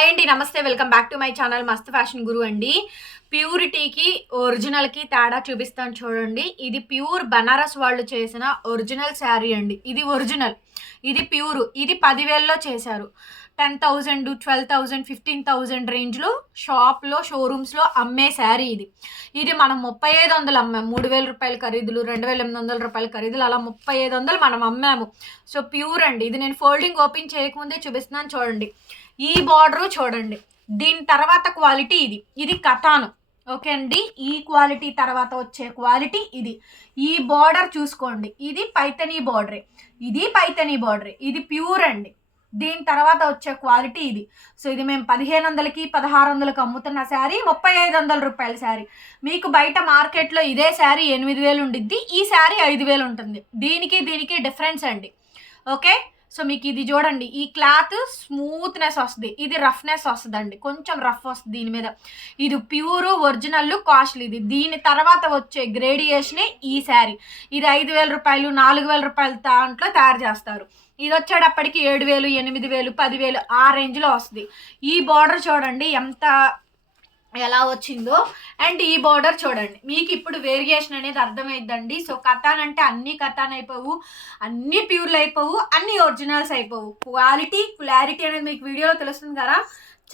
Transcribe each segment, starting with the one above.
Hi అండి namaste welcome back to my channel Mast fashion Guru అండి. ప్యూరిటీకి ఒరిజినల్కి తేడా చూపిస్తాను చూడండి. ఇది ప్యూర్ బనారస్ వాళ్ళు చేసిన ఒరిజినల్ శారీ అండి. ఇది ఒరిజినల్. ఇది ప్యూర్. ఇది పదివేల్లో చేశారు. Ten thousand twelve thousand fifteen thousand రేంజ్లో షాప్లో షోరూమ్స్లో అమ్మే శారీ ఇది. ఇది మనం ముప్పై ఐదు వందలు అమ్మాము మూడు వేల రూపాయల ఖరీదులు రెండు వేల ఎనిమిది వందల రూపాయల ఖరీదులు అలా ముప్పై ఐదు వందలు మనం అమ్మాము. సో ప్యూర్ అండి. ఇది నేను ఫోల్డింగ్ ఓపెన్ చేయకముందే చూపిస్తున్నాను చూడండి. ఈ బార్డరు చూడండి. దీని తర్వాత క్వాలిటీ ఇది. ఇది కథాను. ఓకే అండి? ఈ క్వాలిటీ తర్వాత వచ్చే క్వాలిటీ ఇది. ఈ బార్డర్ చూసుకోండి. ఇది పైతనీ బార్డరే. ఇది పైతనీ బార్డరే. ఇది ప్యూర్ అండి. దీని తర్వాత వచ్చే క్వాలిటీ ఇది. సో ఇది మేము పదిహేను వందలకి పదహారు వందలకి అమ్ముతున్న శారీ ముప్పై ఐదు వందల రూపాయల శారీ. మీకు బయట మార్కెట్లో ఇదే శారీ ఎనిమిది వేలు ఉండిద్ది. ఈ శారీ ఐదు వేలు ఉంటుంది. దీనికి దీనికి డిఫరెన్స్ అండి. ఓకే? సో మీకు ఇది చూడండి ఈ క్లాత్ స్మూత్నెస్ వస్తుంది ఇది రఫ్నెస్ వస్తుందండి కొంచెం రఫ్ వస్తుంది దీని మీద. ఇది ప్యూర్ ఒరిజినల్ కాస్ట్లీ ఇది. దీని తర్వాత వచ్చే గ్రేడియేషనే ఈ శారీ. ఇది ఐదు వేల రూపాయలు నాలుగు వేల రూపాయల దాంట్లో తయారు చేస్తారు. ఇది వచ్చేటప్పటికి ఏడు వేలు ఎనిమిది వేలు పదివేలు ఆ రేంజ్లో వస్తుంది. ఈ బార్డర్ చూడండి ఎంత ఎలా వచ్చిందో. అండ్ ఈ బార్డర్ చూడండి. మీకు ఇప్పుడు వేరియేషన్ అనేది అర్థమైద్దండి. సో కథాన్ అంటే అన్ని కథాన్ అయిపోవు అన్ని ప్యూర్లు అయిపోవు అన్ని ఒరిజినల్స్ అయిపోవు. క్వాలిటీ క్లారిటీ అనేది మీకు వీడియోలో తెలుస్తుంది కదా.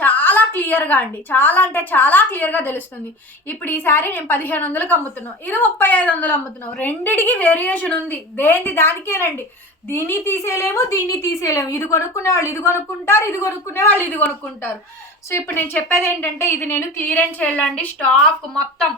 చాలా క్లియర్గా అండి. చాలా అంటే చాలా క్లియర్గా తెలుస్తుంది. ఇప్పుడు ఈ శారీ నేను పదిహేను వందలకు అమ్ముతున్నాను ఇది ముప్పై ఐదు వందలు అమ్ముతున్నాం రెండిటికి వేరియేషన్ ఉంది. దేనిది? దానికేనండి. దీన్ని తీసేయలేము దీన్ని తీసేయలేము. ఇది కొనుక్కునే వాళ్ళు ఇది కొనుక్కుంటారు ఇది కొనుక్కునే వాళ్ళు ఇది కొనుక్కుంటారు. సో ఇప్పుడు నేను చెప్పేది ఏంటంటే ఇది నేను క్లియరెన్స్ చేయాలండి. స్టాక్ మొత్తం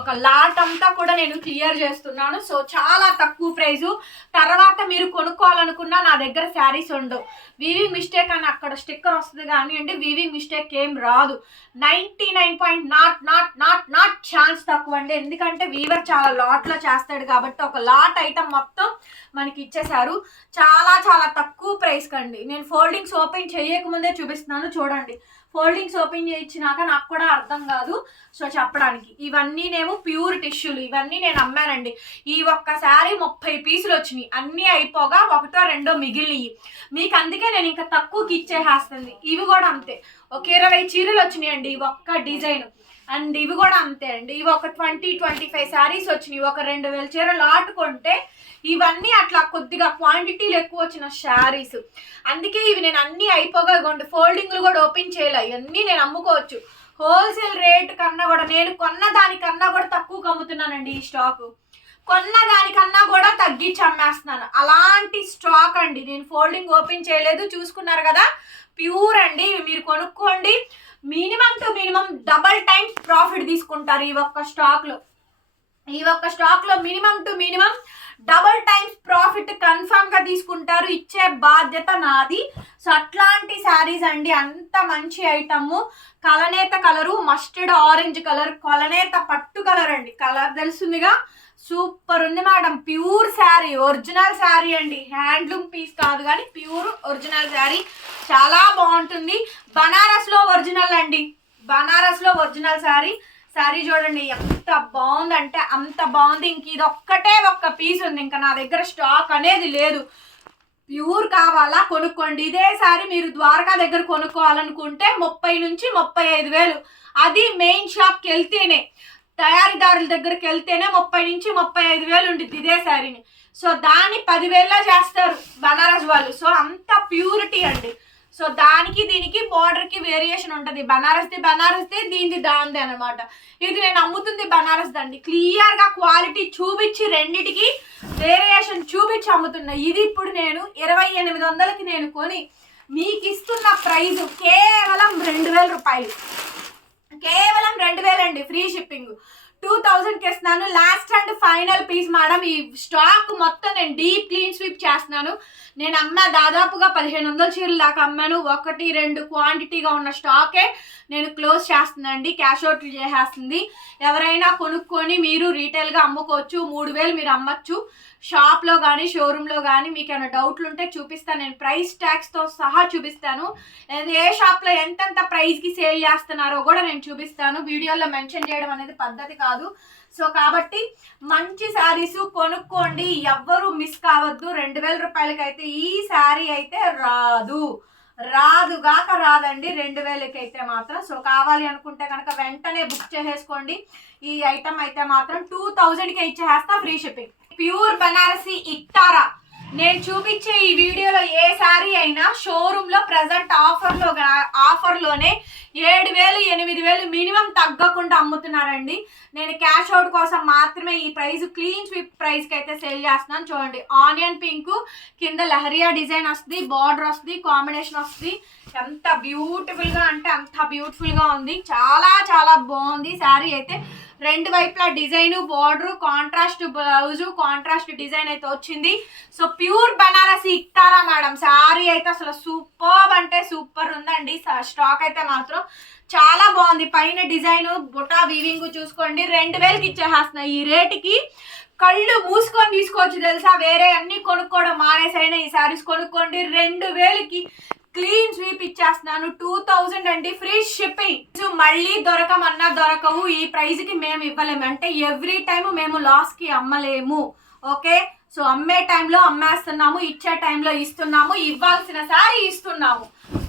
ఒక లాట్ అంతా కూడా నేను క్లియర్ చేస్తున్నాను. సో చాలా తక్కువ ప్రైజు. తర్వాత మీరు కొనుక్కోవాలనుకున్నా నా దగ్గర శారీస్ ఉండవు. వీవింగ్ మిస్టేక్ అని అక్కడ స్టిక్కర్ వస్తుంది కానీ అంటే వీవింగ్ మిస్టేక్ ఏం రాదు. Ninety nine point nought nought nought nought chance తక్కువ అండి. ఎందుకంటే వీవర్ చాలా లాట్లో చేస్తాడు కాబట్టి ఒక లాట్ ఐటమ్ మొత్తం మనకి ఇచ్చేశారు. చాలా చాలా తక్కువ ప్రైస్ కండి నేను ఫోల్డింగ్స్ ఓపెన్ చేయకముందే చూపిస్తున్నాను. చూడండి. ఫోల్డింగ్స్ ఓపెన్ చేయించినాక నాకు కూడా అర్థం కాదు. సో చెప్పడానికి. ఇవన్నీ నేను ప్యూర్ టిష్యూలు. ఇవన్నీ నేను అమ్మానండి. ఈ ఒక్క శారీ ముప్పై పీసులు వచ్చినాయి. అన్నీ అయిపోగా ఒకటో రెండో మిగిలినవి మీకు అందుకే నేను ఇంకా తక్కువకి ఇచ్చేసేస్తుంది. ఇవి కూడా అంతే. ఒక ఇరవై చీరలు వచ్చినాయండి. ఈ ఒక్క డిజైన్. అండ్ ఇవి కూడా అంతే అండి. ఇవి ఒక ట్వంటీ ట్వంటీ ఫైవ్ శారీస్ వచ్చినాయి. ఒక రెండు వేల చీరలు ఆటుకుంటే ఇవన్నీ అట్లా కొద్దిగా క్వాంటిటీలు ఎక్కువ వచ్చిన శారీస్. అందుకే ఇవి నేను అన్నీ అయిపోగా ఇవ్వండి ఫోల్డింగ్లు కూడా ఓపెన్ చేయలే. ఇవన్నీ నేను అమ్ముకోవచ్చు. హోల్సేల్ రేట్ కన్నా కూడా నేను కొన్న దానికన్నా కూడా తక్కువ అమ్ముతున్నానండి ఈ స్టాకు. కొన్న దానికన్నా కూడా తగ్గించి అమ్మేస్తున్నాను. అలాంటి స్టాక్ అండి. నేను ఫోల్డింగ్ ఓపెన్ చేయలేదు. చూసుకున్నారు కదా? ప్యూర్ అండి. మీరు కొనుక్కోండి. Minimum two minimum double times profit తీసుకుంటారు ఈ ఒక్క స్టాక్లో. ఈ ఒక్క స్టాక్లో minimum two minimum double times profit కన్ఫామ్గా తీసుకుంటారు. ఇచ్చే బాధ్యత నాది. సో అట్లాంటి శారీస్ అండి. అంత మంచి ఐటమ్. కలనేత కలరు మస్టర్డ్ ఆరెంజ్ కలర్ కలనేత పట్టు కలర్ అండి. కలర్ తెలిసిందిగా? సూపర్ ఉంది madam. Pure sari original sari అండి. హ్యాండ్లూమ్ పీస్ కాదు కానీ ప్యూర్ ఒరిజినల్ శారీ. చాలా బాగుంటుంది. బనారస్లో ఒరిజినల్ అండి. బనారస్లో ఒరిజినల్ శారీ. శారీ చూడండి ఎంత బాగుందంటే అంత బాగుంది. ఇంక ఇది ఒక్కటే ఒక్క పీస్ ఉంది. ఇంకా నా దగ్గర స్టాక్ అనేది లేదు. ప్యూర్ కావాలా కొనుక్కోండి. ఇదే సారీ మీరు ద్వారకా దగ్గర కొనుక్కోవాలనుకుంటే ముప్పై నుంచి ముప్పై ఐదు వేలు. అది మెయిన్ షాప్కి వెళ్తేనే. తయారీదారుల దగ్గరికి వెళ్తేనే ముప్పై నుంచి ముప్పై ఐదు వేలు ఉండిద్ది ఇదే శారీని. సో దాన్ని పదివేల్లో చేస్తారు బనారస్ వాళ్ళు. సో అంత ప్యూరిటీ అండి. సో దానికి దీనికి బార్డర్కి వేరియేషన్ ఉంటుంది. బనారస్ది బనారస్ది దీనిది దాంది అనమాట ఇది నేను అమ్ముతుంది బనారస్ దండి క్లియర్గా క్వాలిటీ చూపించి రెండిటికి వేరియేషన్ చూపించి అమ్ముతున్నా. ఇది ఇప్పుడు నేను ఇరవై ఎనిమిది వందలకి నేను కొని మీకు ఇస్తున్న ప్రైజు కేవలం రెండు వేల రూపాయలు. కేవలం రెండు వేలండి ఫ్రీ షిప్పింగ్. టూ థౌజండ్కి ఇస్తున్నాను. Last and final piece madam ఈ స్టాక్ మొత్తం నేను డీప్ క్లీన్ స్వీప్ చేస్తున్నాను. నేను అమ్మ దాదాపుగా పదిహేను వందల చీరలు దాకా అమ్మాను. ఒకటి రెండు క్వాంటిటీగా ఉన్న స్టాకే నేను క్లోజ్ చేస్తుందండి క్యాష్ అవుట్ చేసేస్తుంది. ఎవరైనా కొనుక్కొని మీరు రీటైల్గా అమ్ముకోవచ్చు. మూడు వేలు మీరు అమ్మచ్చు. షాప్లో కానీ షోరూంలో కానీ మీకు ఏమైనా డౌట్లు ఉంటే చూపిస్తాను నేను ప్రైస్ ట్యాక్స్తో సహా చూపిస్తాను. ఏ షాప్లో ఎంతెంత ప్రైస్కి సేల్ చేస్తున్నారో కూడా నేను చూపిస్తాను. వీడియోలో మెన్షన్ చేయడం అనేది పద్ధతి కాదు. సో కాబట్టి మంచి శారీస్ కొనుక్కోండి. ఎవ్వరు మిస్ కావద్దు. రెండు వేల రూపాయలకైతే ఈ శారీ అయితే రాదు. రాదుగాక రాదండి. రెండు వేలకి అయితే మాత్రం. సో కావాలి అనుకుంటే కనుక వెంటనే బుక్ చేసేసుకోండి. ఈ ఐటమ్ అయితే మాత్రం టూ థౌజండ్కే ఇచ్చేస్తా ఫ్రీ షిప్పింగ్. ప్యూర్ బనారసి ఇక్తారా. నేను చూపించే ఈ వీడియోలో ఏ శారీ అయినా షోరూంలో ప్రజెంట్ ఆఫర్లో ఆఫర్లోనే ఏడు వేలు ఎనిమిది వేలు మినిమం తగ్గకుండా అమ్ముతున్నారండి. నేను క్యాష్ అవుట్ కోసం మాత్రమే ఈ ప్రైస్ క్లీన్ స్వీప్ ప్రైస్కి అయితే సేల్ చేస్తున్నాను. చూడండి ఆనియన్ పింక్ కింద లహరియా డిజైన్ వస్తుంది బార్డర్ వస్తుంది కాంబినేషన్ వస్తుంది. ఎంత బ్యూటిఫుల్గా అంటే అంత బ్యూటిఫుల్గా ఉంది. చాలా చాలా బాగుంది శారీ అయితే. రెండు వైపులా design border contrast blouse contrast design అయితే వచ్చింది. సో ప్యూర్ బనారసి ఇక్తారా మేడం. శారీ అయితే అసలు సూపర్ అంటే సూపర్ ఉందండి. స్టాక్ అయితే మాత్రం చాలా బాగుంది. పైన డిజైన్ బుటా వీవింగ్ చూసుకోండి. రెండు వేలకి ఇచ్చేస్తున్నాయి ఈ రేటుకి కళ్ళు మూసుకొని తీసుకోవచ్చు తెలుసా? వేరే అన్ని కొనుక్కోవడం మానేసైనా ఈ శారీస్ కొనుక్కోండి. రెండు వేలకి క్లీన్ స్వీప్ ఇచ్చేస్తున్నాను టూ థౌజండ్ అండి ఫ్రీ షిప్పింగ్. మళ్ళీ దొరకమన్నా దొరకవు. ఈ ప్రైజ్కి మేము ఇవ్వలేము. అంటే ఎవ్రీ టైం మేము లాస్కి అమ్మలేము. ఓకే? సో అమ్మే టైంలో అమ్మేస్తున్నాము. ఇచ్చే టైంలో ఇస్తున్నాము. ఇవ్వాల్సిన సారీ ఇస్తున్నాము.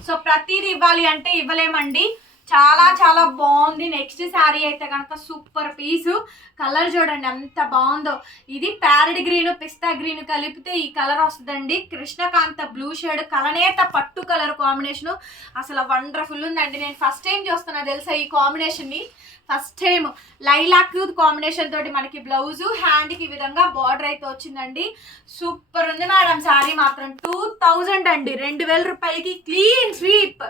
సో ప్రతిదీ ఇవ్వాలి అంటే ఇవ్వలేమండి. చాలా చాలా బాగుంది. నెక్స్ట్ శారీ అయితే కనుక సూపర్ పీసు కలర్ చూడండి ఎంత బాగుందో. ఇది ప్యారెడ్ గ్రీన్ పిస్తా గ్రీన్ కలిపితే ఈ కలర్ వస్తుందండి. కృష్ణకాంత బ్లూ షేడ్ కలనేత పట్టు కలర్ కాంబినేషన్ అసలు వండర్ఫుల్ ఉందండి. నేను ఫస్ట్ టైం చూస్తున్నా తెలుసా ఈ కాంబినేషన్ని ఫస్ట్ టైం లైలాక్ కాంబినేషన్ తోటి మనకి బ్లౌజ్ హ్యాండ్కి ఈ విధంగా బార్డర్ అయితే వచ్చిందండి. సూపర్ ఉంది మేడం శారీ మాత్రం టూ థౌజండ్ అండి. రెండు వేల రూపాయలకి క్లీన్ స్వీప్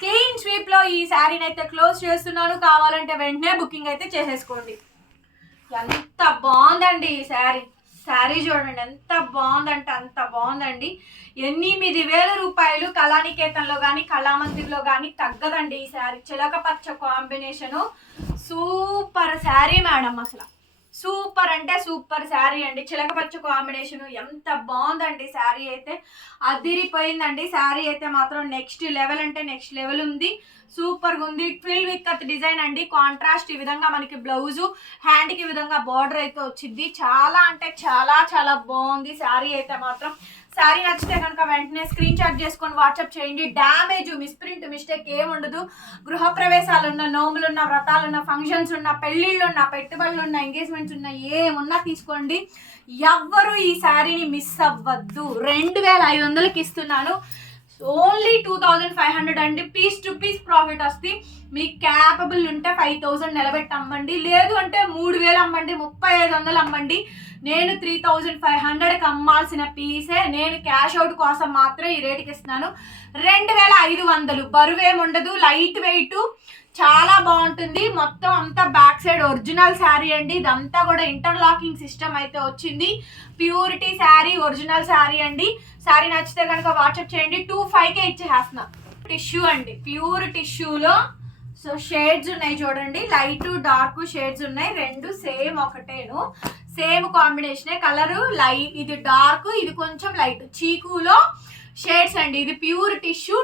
క్లీన్ స్వీప్లో ఈ శారీని అయితే క్లోజ్ చేస్తున్నాను. కావాలంటే వెంటనే బుకింగ్ అయితే చేసేసుకోండి. ఎంత బాగుందండి ఈ శారీ. శారీ చూడండి ఎంత బాగుందంటే అంత బాగుందండి. ఎనిమిది వేల రూపాయలు కళానికేతన్లో కానీ కళామందిర్లో కానీ తగ్గదండి ఈ శారీ. చిలక పచ్చ కాంబినేషను. సూపర్ శారీ మేడం అసలు. సూపర్ అంటే సూపర్ శారీ అండి. చిలకపచ్చ కాంబినేషన్ ఎంత బాగుందండి శారీ అయితే. అదిరిపోయిందండి. శారీ అయితే మాత్రం నెక్స్ట్ లెవెల్ అంటే నెక్స్ట్ లెవెల్ ఉంది. సూపర్గా ఉంది. ట్విల్ విక్కత్ డిజైన్ అండి. కాంట్రాస్ట్ ఈ విధంగా మనకి బ్లౌజు హ్యాండ్కి విధంగా బార్డర్ అయితే వచ్చింది. చాలా అంటే చాలా చాలా బాగుంది శారీ అయితే మాత్రం. శారీ నచ్చితే కనుక వెంటనే స్క్రీన్ షాట్ చేసుకొని వాట్సాప్ చేయండి. డ్యామేజ్ మిస్ప్రింట్ మిస్టేక్ ఏముండదు. గృహప్రవేశాలు ఉన్న నోములున్న వ్రతాలున్న ఫంక్షన్స్ ఉన్న పెళ్ళిళ్ళు ఉన్న పెట్టుబడులు ఉన్న ఎంగేజ్మెంట్స్ ఉన్న ఏమున్నా తీసుకోండి. ఎవ్వరు ఈ శారీని మిస్ అవ్వద్దు. రెండు వేల ఐదు వందలకి ఇస్తున్నాను. Only two thousand five hundred అండి. పీస్ టు పీస్ ప్రాఫిట్ వస్తే మీకు క్యాపబుల్ ఉంటే ఫైవ్ థౌజండ్ నిలబెట్టి అమ్మండి లేదు అంటే మూడు వేలు అమ్మండి. ముప్పై ఐదు వందలు అమ్మండి. నేను త్రీ థౌజండ్ ఫైవ్ హండ్రెడ్కి అమ్మాల్సిన పీసే నేను క్యాష్ అవుట్ కోసం మాత్రం ఈ రేటుకి ఇస్తున్నాను. రెండు వేల ఐదు వందలు. బరువు ఏముండదు లైట్ వెయిట్ చాలా బాగుంటుంది. మొత్తం అంతా బ్యాక్ సైడ్ ఒరిజినల్ శారీ అండి. ఇదంతా కూడా ఇంటర్లాకింగ్ సిస్టమ్ అయితే వచ్చింది. ప్యూరిటీ శారీ ఒరిజినల్ శారీ అండి. శారీ నచ్చితే కనుక వాట్సాప్ చేయండి. టూ ఫైవ్కే ఇచ్చేస్తున్నా టిష్యూ అండి. ప్యూర్ టిష్యూలో సో షేడ్స్ ఉన్నాయి చూడండి. లైట్ డార్క్ షేడ్స్ ఉన్నాయి. రెండు సేమ్ ఒకటేను. సేమ్ కాంబినేషనే కలర్ లైట్ ఇది డార్క్ ఇది కొంచెం లైట్. చీకులో షేడ్స్ అండి. ఇది ప్యూర్ టిష్యూ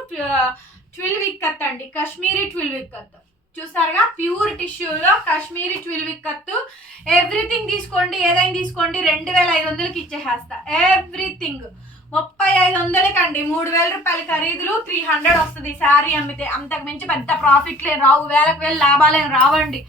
ట్విల్ విక్కత్ అండి. కాశ్మీరీ ట్విల్ విక్కత్ చూసారుగా? ప్యూర్ టిష్యూలో కాశ్మీరీ ట్విల్ విక్కత్ ఎవ్రీథింగ్ తీసుకోండి ఏదైనా తీసుకోండి రెండు వేల ఐదు వందలకి ఇచ్చేసేస్తా. ఎవ్రీథింగ్. ముప్పై ఐదు వందలకి అండి మూడు వేల రూపాయల ఖరీదులు త్రీ హండ్రెడ్ వస్తుంది. శారీ అమ్మితే అంతకు మించి పెద్ద ప్రాఫిట్లే రావు. వేలకు వేలు లాభాలేం రావండి.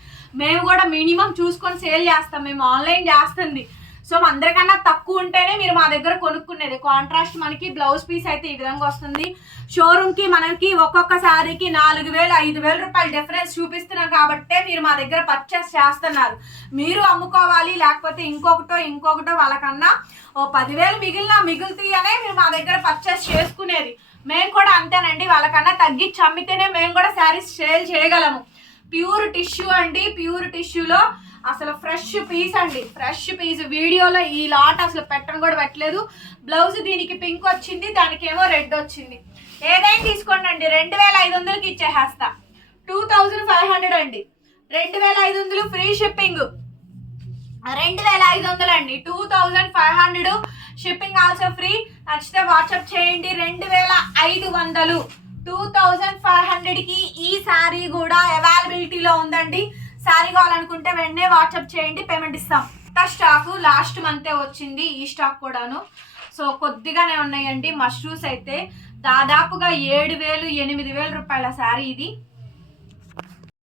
మేము కూడా మినిమం చూసుకొని సేల్ చేస్తాం మేము ఆన్లైన్ చేస్తుంది. సో అందరికన్నా తక్కువ ఉంటేనే మీరు మా దగ్గర కొనుక్కునేది. కాంట్రాస్ట్ మనకి బ్లౌజ్ పీస్ అయితే ఈ విధంగా వస్తుంది. షోరూమ్కి మనకి ఒక్కొక్క శారీకి నాలుగు వేలు ఐదు వేల రూపాయలు డిఫరెన్స్ చూపిస్తున్నాం కాబట్టే మీరు మా దగ్గర పర్చేస్ చేస్తున్నారు. మీరు అమ్ముకోవాలి లేకపోతే ఇంకొకటో ఇంకొకటో వాళ్ళకన్నా ఓ పదివేలు మిగిలిన మిగులుతీయనే మీరు మా దగ్గర పర్చేస్ చేసుకునేది. మేము కూడా అంతేనండి వాళ్ళకన్నా తగ్గించి అమ్మితేనే మేము కూడా శారీస్ సేల్ చేయగలము. ప్యూర్ టిష్యూ అండి ప్యూర్ టిష్యూలో అసలు ఫ్రెష్ పీస్ అండి. ఫ్రెష్ పీస్ వీడియోలో ఈ లాట్ అసలు పెట్టను కూడా పెట్టలేదు. బ్లౌజ్ దీనికి పింక్ వచ్చింది దానికేమో రెడ్ వచ్చింది. ఏదైనా తీసుకోండి అండి. రెండు వేల ఐదు వందలకి ఇచ్చేసేస్తా. టూ థౌజండ్ ఫైవ్ హండ్రెడ్ అండి. రెండు వేల ఐదు వందలు ఫ్రీ షిప్పింగ్. రెండు వేల ఐదు వందలు అండి. Two thousand five hundred shipping also free. నచ్చితే వాట్సాప్ చేయండి. రెండు వేల ఐదు వందలు. టూ థౌజండ్ ఫైవ్ హండ్రెడ్కి ఈ శారీ కూడా అవైలబిలిటీలో ఉందండి. శారీ కావాలనుకుంటే వెంటనే వాట్సాప్ చేయండి పేమెంట్ ఇస్తాం. కొత్త స్టాక్ లాస్ట్ మంతే వచ్చింది ఈ స్టాక్ కూడాను. సో కొద్దిగానే ఉన్నాయండి మష్రూమ్స్ అయితే దాదాపుగా ఏడు వేలు ఎనిమిది వేల రూపాయల శారీ ఇది.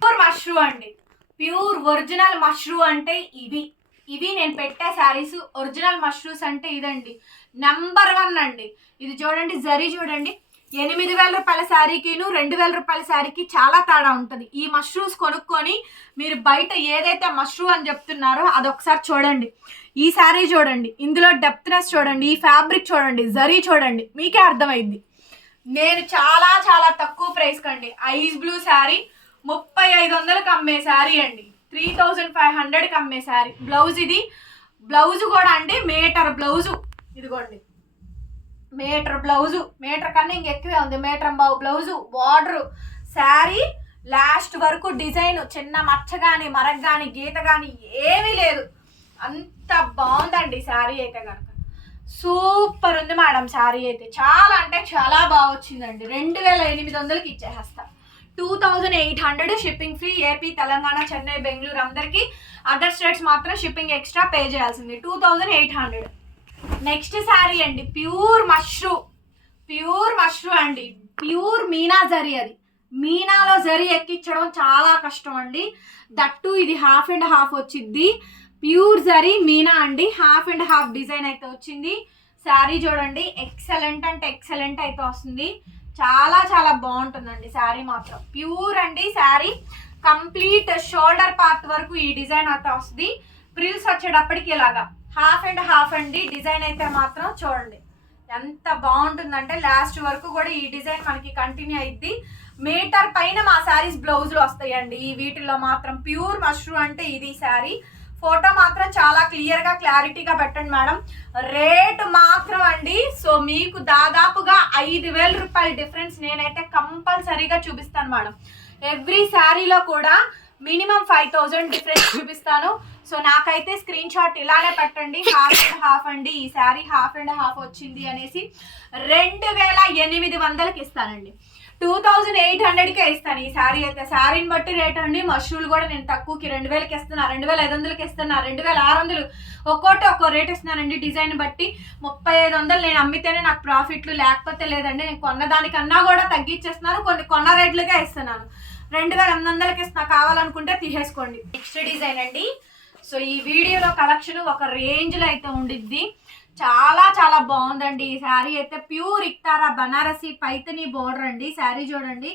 ప్యూర్ మష్రూ అండి. ప్యూర్ ఒరిజినల్ మష్రూ అంటే ఇవి. ఇవి నేను పెట్టే శారీస్ ఒరిజినల్ మష్రూస్ అంటే ఇదండి. నెంబర్ వన్ అండి. ఇది చూడండి జరీ చూడండి. ఎనిమిది వేల రూపాయల శారీకిను రెండు వేల రూపాయల శారీకి చాలా తేడా ఉంటుంది. ఈ మష్రూమ్స్ కొనుక్కొని మీరు బయట ఏదైతే మష్రూమ్ అని చెప్తున్నారో అదొకసారి చూడండి. ఈ శారీ చూడండి. ఇందులో డెప్త్నెస్ చూడండి. ఈ ఫ్యాబ్రిక్ చూడండి. జరీ చూడండి. మీకే అర్థమైంది. నేను చాలా చాలా తక్కువ ప్రైస్ కండి. ఐస్ బ్లూ శారీ ముప్పై ఐదు వందలకు అమ్మే శారీ అండి. త్రీ థౌజండ్ ఫైవ్ హండ్రెడ్కి అమ్మే శారీ. బ్లౌజ్ ఇది. బ్లౌజ్ కూడా అండి. మీటర్ బ్లౌజు ఇదిగోండి. మీటర్ బ్లౌజు మీటర్ కన్నా ఇంకెక్కువే ఉంది. మీటర్ బావు బ్లౌజు బార్డరు శారీ లాస్ట్ వరకు డిజైన్ చిన్న మచ్చ కానీ మరక కానీ గీత కానీ ఏమీ లేదు. అంత బాగుందండి శారీ అయితే కనుక సూపర్ ఉంది మేడం శారీ అయితే. చాలా అంటే చాలా బాగా వచ్చిందండి. రెండు వేల ఎనిమిది వందలకి ఇచ్చేస్తా two thousand eight hundred shipping free AP Telangana Chennai Bengaluru అందరికీ అదర్ స్టేట్స్ మాత్రం షిప్పింగ్ ఎక్స్ట్రా పే చేయాల్సింది. Two thousand eight hundred. Next sari అండి ప్యూర్ మష్రూ. ప్యూర్ మష్రూ అండి ప్యూర్ మీనా జరీ అది. మీనాలో జరీ ఎక్కించడం చాలా కష్టం అండి. దట్టు ఇది హాఫ్ అండ్ హాఫ్ వచ్చింది ప్యూర్ జరీ మీనా అండి హాఫ్ అండ్ హాఫ్ డిజైన్ అయితే వచ్చింది. శారీ చూడండి ఎక్సలెంట్ అంటే ఎక్సలెంట్ అయితే వస్తుంది. చాలా చాలా బాగుంటుందండి శారీ మాత్రం. ప్యూర్ అండి శారీ. కంప్లీట్ షోల్డర్ పార్ట్ వరకు ఈ డిజైన్ అయితే వస్తుంది. ప్రిల్స్ వచ్చేటప్పటికి ఇలాగా. హాఫ్ అండ్ హాఫ్ అండి. డిజైన్ అయితే మాత్రం చూడండి. ఎంత బాగుంటుందంటే లాస్ట్ వరకు కూడా ఈ డిజైన్ మనకి కంటిన్యూ అయింది మీటర్ పైన మా శారీస్ బ్లౌజులు వస్తాయండి. ఈ వీటిల్లో మాత్రం ప్యూర్ మష్రూమ్ అంటే ఇది శారీ. ఫోటో మాత్రం చాలా క్లియర్గా క్లారిటీగా పెట్టండి మేడం. రేట్ మాత్రం అండి. సో మీకు దాదాపుగా ఐదు వేల రూపాయల డిఫరెన్స్ నేనైతే కంపల్సరీగా చూపిస్తాను మేడం. ఎవ్రీ శారీలో కూడా మినిమం ఫైవ్ థౌజండ్ డిఫరెన్స్ చూపిస్తాను. సో నాకైతే స్క్రీన్ షాట్ ఇలానే పెట్టండి. హాఫ్ అండ్ హాఫ్ అండి. ఈ శారీ హాఫ్ అండ్ హాఫ్ వచ్చింది అనేసి రెండు వేల ఎనిమిది వందలకి ఇస్తానండి. టూ థౌజండ్ ఎయిట్ హండ్రెడ్కే ఇస్తాను ఈ శారీ అయితే. శారీని బట్టి రేట్ అండి. మష్రూలు కూడా నేను తక్కువకి రెండు వేలకి ఇస్తున్నా. రెండు వేల ఐదు వందలకి ఇస్తున్నా. రెండు వేల ఆరు వందలు ఒక్కోటి ఒక్కో రేట్ ఇస్తున్నానండి డిజైన్ బట్టి. ముప్పై ఐదు వందలు నేను అమ్మితేనే నాకు ప్రాఫిట్లు లేకపోతే లేదండి. నేను కొన్న దానికన్నా కూడా తగ్గించేస్తున్నాను కొన్ని కొన్న రేట్లుగా ఇస్తున్నాను. రెండు వేల ఎనిమిది వందలకి ఇస్తున్నా కావాలనుకుంటే తీసేసుకోండి. నెక్స్ట్ డిజైన్ అండి. సో ఈ వీడియోలో కలెక్షన్ ఒక రేంజ్లో అయితే ఉండిద్ది. చాలా చాలా బాగుందండి. ఈ శారీ అయితే ప్యూర్ ఇక్తారా బనారసి పైతని బోర్డర్ అండి. శారీ చూడండి.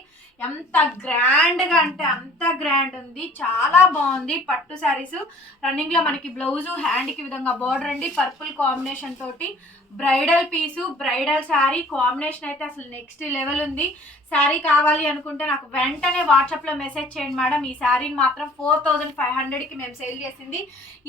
ఎంత గ్రాండ్గా అంటే అంత గ్రాండ్ ఉంది. చాలా బాగుంది. పట్టు శారీస్ రన్నింగ్లో మనకి బ్లౌజు హ్యాండ్కి విధంగా బోర్డర్ అండి. పర్పుల్ కాంబినేషన్ తోటి bridal piece bridal sari combination అయితే అసలు నెక్స్ట్ లెవెల్ ఉంది. శారీ కావాలి అనుకుంటే నాకు వెంటనే వాట్సాప్లో మెసేజ్ చేయండి మేడం. ఈ శారీని మాత్రం ఫోర్ థౌజండ్ ఫైవ్ హండ్రెడ్కి మేము సేల్ చేసింది.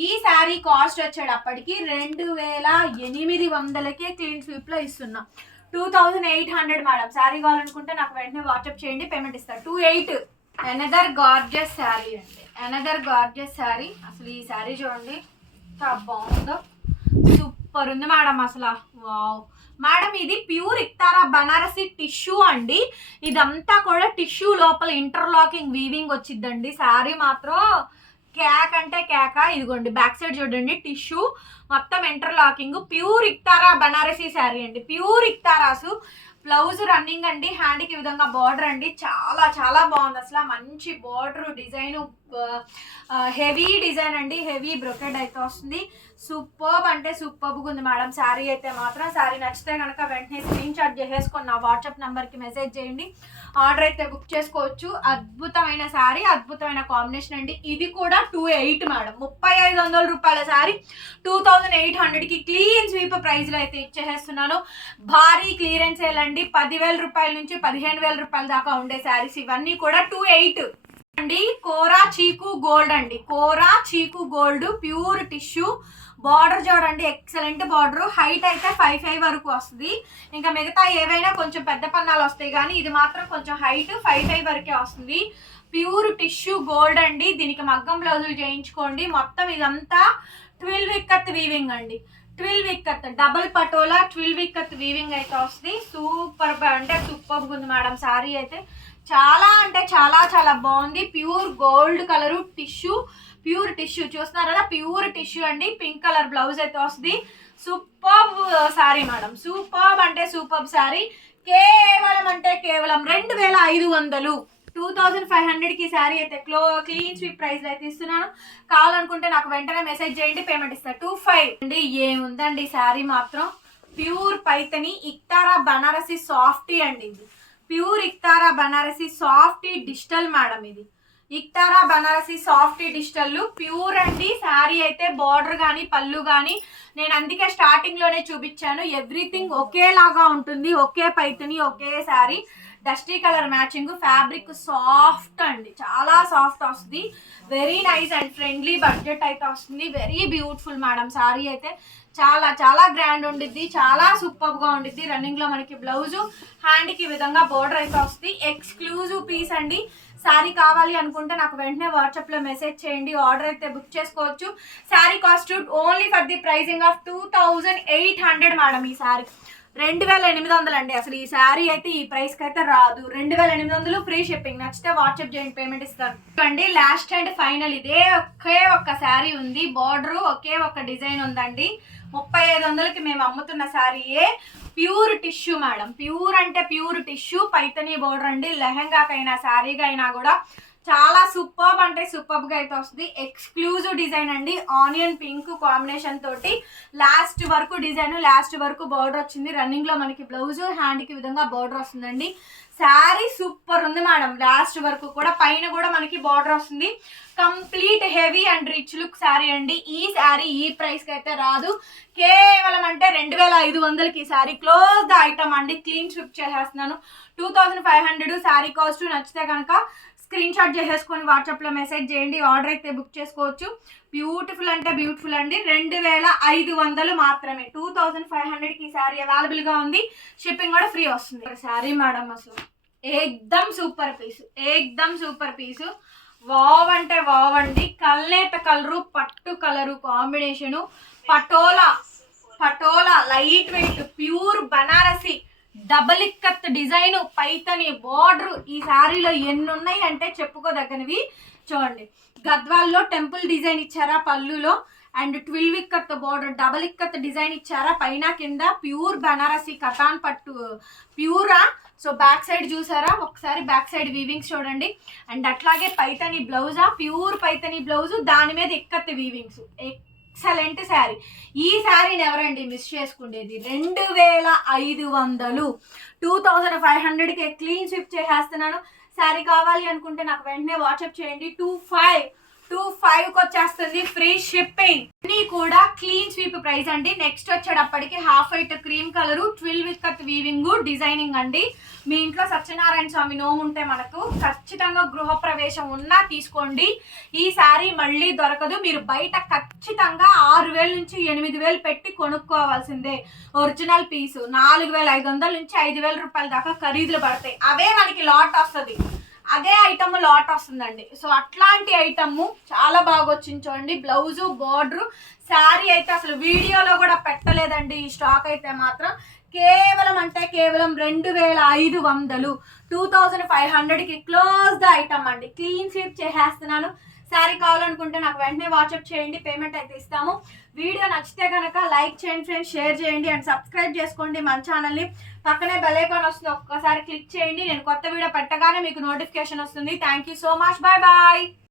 ఈ శారీ కాస్ట్ వచ్చేటప్పటికి రెండు వేల ఎనిమిది వందలకే క్లీన్ స్వీప్లో ఇస్తున్నాం. Two thousand eight hundred madam. Sari కావాలనుకుంటే నాకు వెంటనే వాట్సాప్ చేయండి పేమెంట్ ఇస్తాను. Two eight another gorgeous sari అండి. Another gorgeous sari. అసలు ఈ శారీ చూడండి చాలా బాగుందో. సూపర్ ఉంది మేడం అసలు. వావ్. మేడం ఇది ప్యూర్ ఇక్తారా బనారసి టిష్యూ అండి. ఇదంతా కూడా టిష్యూ లోపల ఇంటర్లాకింగ్ వీవింగ్ వచ్చిందండి శారీ మాత్రం క్యాక్ అంటే కేక ఇదిగోండి బ్యాక్ సైడ్ చూడండి టిష్యూ. మొత్తం ఇంటర్లాకింగ్. ప్యూర్ ఇక్తారా బనారసి శారీ అండి. ప్యూర్ ఇక్తారాసు. బ్లౌజ్ రన్నింగ్ అండి హ్యాండ్కి ఈ విధంగా బార్డర్ అండి. చాలా చాలా బాగుంది. అసలు మంచి బార్డర్ డిజైన్ హెవీ డిజైన్ అండి. హెవీ బ్రొకెడ్ అయితే వస్తుంది. సూపర్బ్ అంటే సూపర్బ్గా ఉంది మేడం. శారీ అయితే మాత్రం. శారీ నచ్చితే కనుక వెంటనే స్క్రీన్ షాట్ చేసేసుకొని నా వాట్సాప్ నెంబర్కి మెసేజ్ చేయండి. ఆర్డర్ అయితే బుక్ చేసుకోవచ్చు. అద్భుతమైన శారీ అద్భుతమైన కాంబినేషన్ అండి. ఇది కూడా టూ ఎయిట్ మేడం. ముప్పై ఐదు వందల రూపాయల శారీ టూ థౌజండ్ ఎయిట్ హండ్రెడ్కి క్లీన్ స్వీప్ ప్రైస్లో అయితే ఇచ్చేస్తున్నాను భారీ క్లియరెన్స్ అండి పదివేల రూపాయల నుంచి పదిహేను వేల రూపాయల దాకా ఉండే శారీస్ ఇవన్నీ కూడా టూ ఎయిట్ అండి. కోరా చీకు గోల్డ్ అండి. కోరా చీకు గోల్డ్ ప్యూర్ టిష్యూ బార్డర్ చూడండి ఎక్సలెంట్ బార్డర్. హైట్ అయితే ఫైవ్ ఫైవ్ వరకు వస్తుంది. ఇంకా మిగతా ఏవైనా కొంచెం పెద్ద పన్నాలు వస్తాయి కానీ ఇది మాత్రం కొంచెం హైట్ ఫైవ్ ఫైవ్ వరకే వస్తుంది. ప్యూర్ టిష్యూ గోల్డ్ అండి. దీనికి మగ్గం బ్లౌజులు చేయించుకోండి. మొత్తం ఇదంతా ట్విల్ విక్కత్ వీవింగ్ అండి. Twill ikat double patola twill ikat weaving అయితే వస్తుంది. సూపర్ అంటే సూపర్ ఉంది మేడం శారీ అయితే. చాలా అంటే చాలా చాలా బాగుంది. Pure gold colour tissue pure tissue చూస్తున్నారు? కదా ప్యూర్ టిష్యూ అండి. పింక్ కలర్ బ్లౌజ్ అయితే వస్తుంది. Super sari madam. సూపర్ అంటే సూపర్ శారీ కేవలం అంటే కేవలం రెండు వేల ఐదు వందలు. టూ థౌజండ్ ఫైవ్ హండ్రెడ్కి శారీ అయితే క్లో క్లీన్ స్వీప్ ప్రైస్ అయితే ఇస్తున్నాను. కావాలనుకుంటే నాకు వెంటనే మెసేజ్ చేయండి. పేమెంట్ ఇస్తాను టూ ఫైవ్ అండి. ఏముందండి శారీ మాత్రం? ప్యూర్ పైతని ఇక్తారా బనారసి సాఫ్టీ అండి ఇది. ప్యూర్ ఇక్తారా బనారసి సాఫ్టీ డిజిటల్ మేడం ఇది. ఇక్తారా బనారసి సాఫ్ట్ డిజిటల్ ప్యూర్ అండి. శారీ అయితే బార్డర్ కానీ పళ్ళు కానీ నేను అందుకే స్టార్టింగ్లోనే చూపించాను. ఎవ్రీథింగ్ ఒకేలాగా ఉంటుంది. ఒకే పైతుని ఒకే sari. Dusty colour matching fabric soft అండి. చాలా సాఫ్ట్ వస్తుంది. Very nice and friendly budget అయితే వస్తుంది. Very beautiful madam. శారీ అయితే చాలా చాలా గ్రాండ్ ఉండిద్ది. చాలా సూపర్గా ఉండిద్ది. రన్నింగ్లో మనకి బ్లౌజు హ్యాండ్కి విధంగా బోర్డర్ అయితే వస్తుంది. ఎక్స్క్లూజివ్ పీస్ అండి. శారీ కావాలి అనుకుంటే నాకు వెంటనే వాట్సాప్లో మెసేజ్ చేయండి. ఆర్డర్ అయితే బుక్ చేసుకోవచ్చు. Sari cost only for the pricing of two thousand eight hundred madam ఈ శారీ రెండు వేల ఎనిమిది వందలు అండి. అసలు ఈ శారీ అయితే ఈ ప్రైస్కి అయితే రాదు. రెండు వేల ఎనిమిది వందలు ఫ్రీ షిప్పింగ్ నచ్చితే వాట్సాప్ చేయండి. పేమెంట్ ఇస్తాను. అండి లాస్ట్ అండ్ ఫైనల్ ఇదే ఒకే ఒక్క శారీ ఉంది. బార్డర్ ఒకే ఒక్క డిజైన్ ఉందండి. ముప్పై ఐదు వందలకి మేము అమ్ముతున్న శారీయే ప్యూర్ టిష్యూ మేడం. ప్యూర్ అంటే ప్యూర్ టిష్యూ పైతనీ బోర్డర్ అండి లెహంగాకైనా శారీగా అయినా కూడా చాలా సూపర్బ్ అంటే సూపర్బ్గా అయితే వస్తుంది. ఎక్స్క్లూజివ్ డిజైన్ అండి. ఆనియన్ పింక్ కాంబినేషన్ తోటి లాస్ట్ వరకు డిజైన్ లాస్ట్ వరకు బార్డర్ వచ్చింది. రన్నింగ్లో మనకి బ్లౌజ్ హ్యాండ్కి విధంగా బార్డర్ వస్తుందండి. శారీ సూపర్ ఉంది మేడం లాస్ట్ వరకు కూడా పైన కూడా మనకి బార్డర్ వస్తుంది. Complete heavy and rich look sari అండి. ఈ శారీ ఈ ప్రైస్కి అయితే రాదు. కేవలం అంటే రెండు వేల ఐదు వందలకి ఈ శారీ క్లోజ్ ద ఐటమ్ అండి. క్లీన్ స్విప్ చేసేస్తున్నాను. Two thousand five hundred sari cost నచ్చితే కనుక స్క్రీన్ షాట్ చేసేసుకొని వాట్సాప్లో మెసేజ్ చేయండి ఆర్డర్ అయితే బుక్ చేసుకోవచ్చు. బ్యూటిఫుల్ అంటే బ్యూటిఫుల్ అండి. రెండు వేల ఐదు వందలు మాత్రమే. టూ థౌజండ్ ఫైవ్ హండ్రెడ్కి ఈ శారీ అవైలబుల్గా ఉంది. షిప్పింగ్ కూడా ఫ్రీ వస్తుంది. శారీ మేడం అసలు. ఏకదమ్ సూపర్ పీస్ ఏకదమ్ సూపర్ పీసు వావ్ అంటే వావ్ అండి. కల్నేత కలరు పట్టు colour combination patola patola light weight pure Banarasi double ikat design Paithani border ఈ శారీలో ఎన్ని ఉన్నాయి అంటే చెప్పుకోదగ్గనివి. చూడండి గద్వాల్లో టెంపుల్ డిజైన్ ఇచ్చారా పళ్ళులో and twelve ikat border double ikat design ఇచ్చారా పైన కింద ప్యూర్ బనారసి కథాన్ పట్టు ప్యూరా. సో బ్యాక్ సైడ్ చూసారా? ఒకసారి బ్యాక్ సైడ్ వీవింగ్స్ చూడండి. అండ్ అట్లాగే పైతని బ్లౌజా? ప్యూర్ పైతని బ్లౌజు దాని మీద ఇక్కత్ వీవింగ్స్. ఎక్సలెంట్ శారీ. ఈ శారీని ఎవరండి మిస్ చేసుకునేది రెండు వేల ఐదు వందలు. టూ థౌజండ్ ఫైవ్ హండ్రెడ్కి క్లీన్ స్విప్ చేసేస్తున్నాను. శారీ కావాలి అనుకుంటే నాకు వెంటనే వాట్సాప్ చేయండి. టూ ఫైవ్ టూ ఫైవ్కి వచ్చేస్తుంది ఫ్రీ షిప్పింగ్. అన్ని కూడా క్లీన్ స్వీప్ ప్రైస్ అండి. నెక్స్ట్ వచ్చేటప్పటికి half white cream colour twill with katli weaving designing అండి. మీ ఇంట్లో సత్యనారాయణ స్వామి నోము ఉంటే మనకు ఖచ్చితంగా గృహప్రవేశం ఉన్నా తీసుకోండి. ఈ శారీ మళ్ళీ దొరకదు. మీరు బయట ఖచ్చితంగా ఆరు వేల నుంచి ఎనిమిది వేలు పెట్టి కొనుక్కోవాల్సిందే. ఒరిజినల్ పీసు నాలుగు వేల ఐదు వందల నుంచి ఐదు వేల రూపాయల దాకా ఖరీదులు పడతాయి. అవే మనకి లాట్ వస్తుంది. అదే ఐటమ్ లాట్ వస్తుందండి. సో అట్లాంటి ఐటమ్ చాలా బాగా వచ్చింది చూడండి. బ్లౌజు బార్డరు శారీ అయితే అసలు వీడియోలో కూడా పెట్టలేదండి. ఈ స్టాక్ అయితే మాత్రం కేవలం అంటే కేవలం రెండు వేల ఐదు వందలు. టూ థౌజండ్ ఫైవ్ హండ్రెడ్కి క్లోజ్ ద ఐటమ్ అండి. క్లీన్ స్వీప్ చేసేస్తున్నాను. శారీ కావాలనుకుంటే నాకు వెంటనే వాట్సాప్ చేయండి పేమెంట్ అయితే ఇస్తాము. వీడియో నచ్చితే కనుక లైక్ చేయండి ఫ్రెండ్స్ షేర్ చేయండి అండ్ సబ్స్క్రైబ్ చేసుకోండి మన ఛానల్ని. పక్కనే బెలైకాన్ వస్తుంది ఒక్కసారి క్లిక్ చేయండి. నేను కొత్త వీడియో పెట్టగానే మీకు నోటిఫికేషన్ వస్తుంది. Thank you so much bye bye